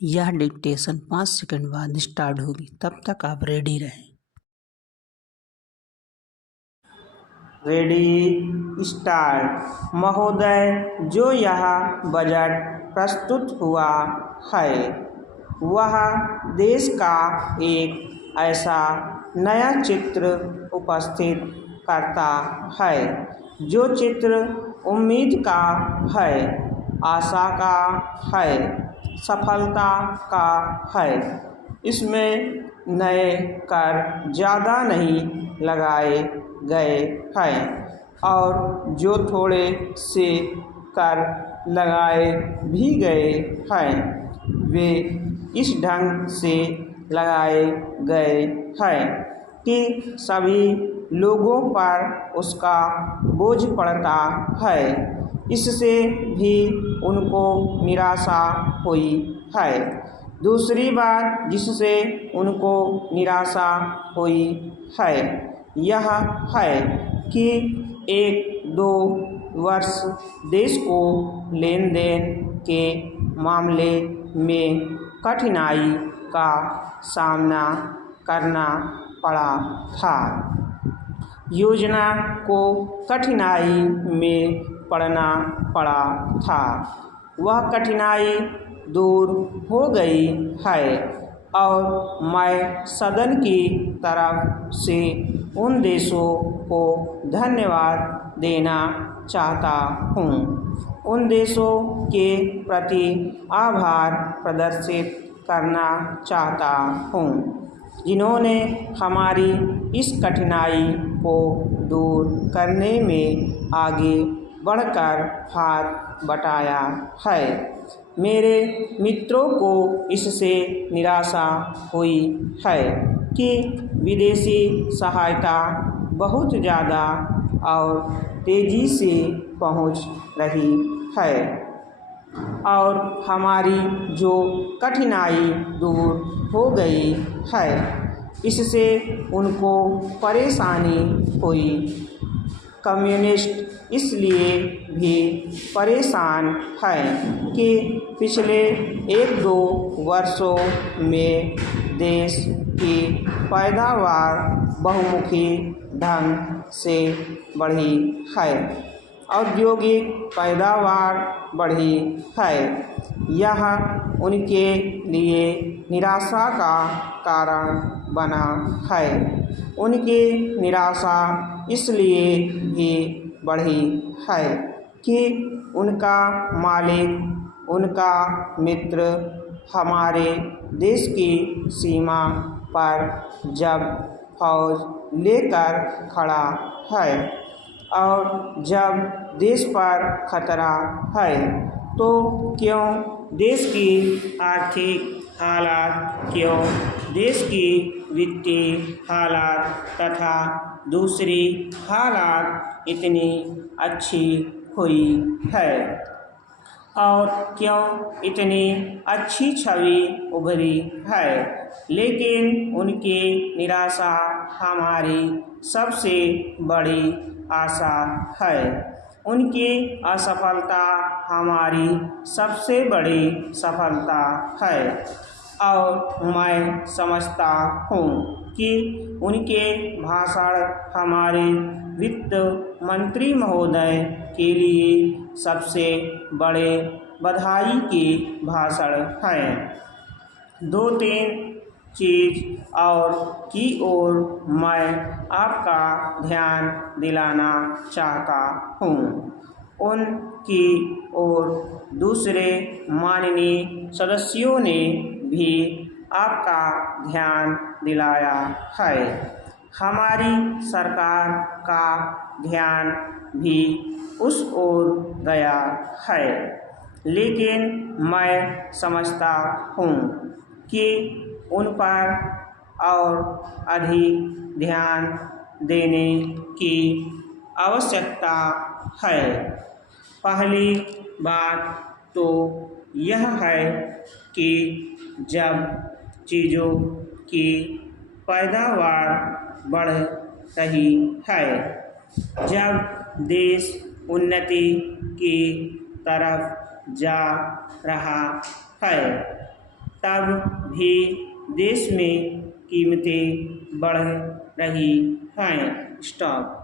यह dictation 5 second बाद start होगी, तब तक आप रेडी रहें। Ready start. महोदय, जो यह बजट प्रस्तुत हुआ है वह देश का एक ऐसा नया चित्र उपस्थित करता है जो चित्र उम्मीद का है, आशा का है, सफलता का है। इसमें नए कर ज़्यादा नहीं लगाए गए हैं और जो थोड़े से कर लगाए भी गए हैं वे इस ढंग से लगाए गए हैं कि सभी लोगों पर उसका बोझ पड़ता है। इससे भी उनको निराशा हुई है। दूसरी बात जिससे उनको निराशा हुई है यह है कि 1-2 वर्ष देश को लेन देन के मामले में कठिनाई का सामना करना पड़ा था। योजना को कठिनाई में पड़ना पड़ा था, वह कठिनाई दूर हो गई है और मैं सदन की तरफ से उन देशों को धन्यवाद देना चाहता हूँ, उन देशों के प्रति आभार प्रदर्शित करना चाहता हूँ जिन्होंने हमारी इस कठिनाई को दूर करने में आगे बढ़कर हाथ बटाया है। मेरे मित्रों को इससे निराशा हुई है कि विदेशी सहायता बहुत ज़्यादा और तेज़ी से पहुंच रही है और हमारी जो कठिनाई दूर हो गई है इससे उनको परेशानी हुई। कम्युनिस्ट इसलिए भी परेशान हैं कि पिछले 1-2 वर्षों में देश की पैदावार बहुमुखी ढंग से बढ़ी है, औद्योगिक पैदावार बढ़ी है। यह उनके लिए निराशा का कारण बना है। उनकी निराशा इसलिए भी बढ़ी है कि उनका मालिक, उनका मित्र हमारे देश की सीमा पर जब फौज लेकर खड़ा है और जब देश पर खतरा है तो क्यों देश की आर्थिक हालात, क्यों देश की वित्तीय हालात तथा दूसरी हालात इतनी अच्छी हुई है और क्यों इतनी अच्छी छवि उभरी है, लेकिन उनकी निराशा हमारी सबसे बड़ी आशा है। उनकी असफलता हमारी सबसे बड़ी सफलता है और मैं समझता हूँ कि उनके भाषण हमारे वित्त मंत्री महोदय के लिए सबसे बड़े बधाई के भाषण हैं। 2-3 चीज़ और की ओर मैं आपका ध्यान दिलाना चाहता हूँ, उनकी ओर दूसरे माननीय सदस्यों ने भी आपका ध्यान दिलाया है। हमारी सरकार का ध्यान भी उस ओर गया है, लेकिन मैं समझता हूँ कि उन पर और अधिक ध्यान देने की आवश्यकता है। पहली बात तो यह है कि जब चीज़ों की पैदावार बढ़ रही है, जब देश उन्नति की तरफ जा रहा है, तब भी देश में कीमतें बढ़ रही हैं। स्टॉप।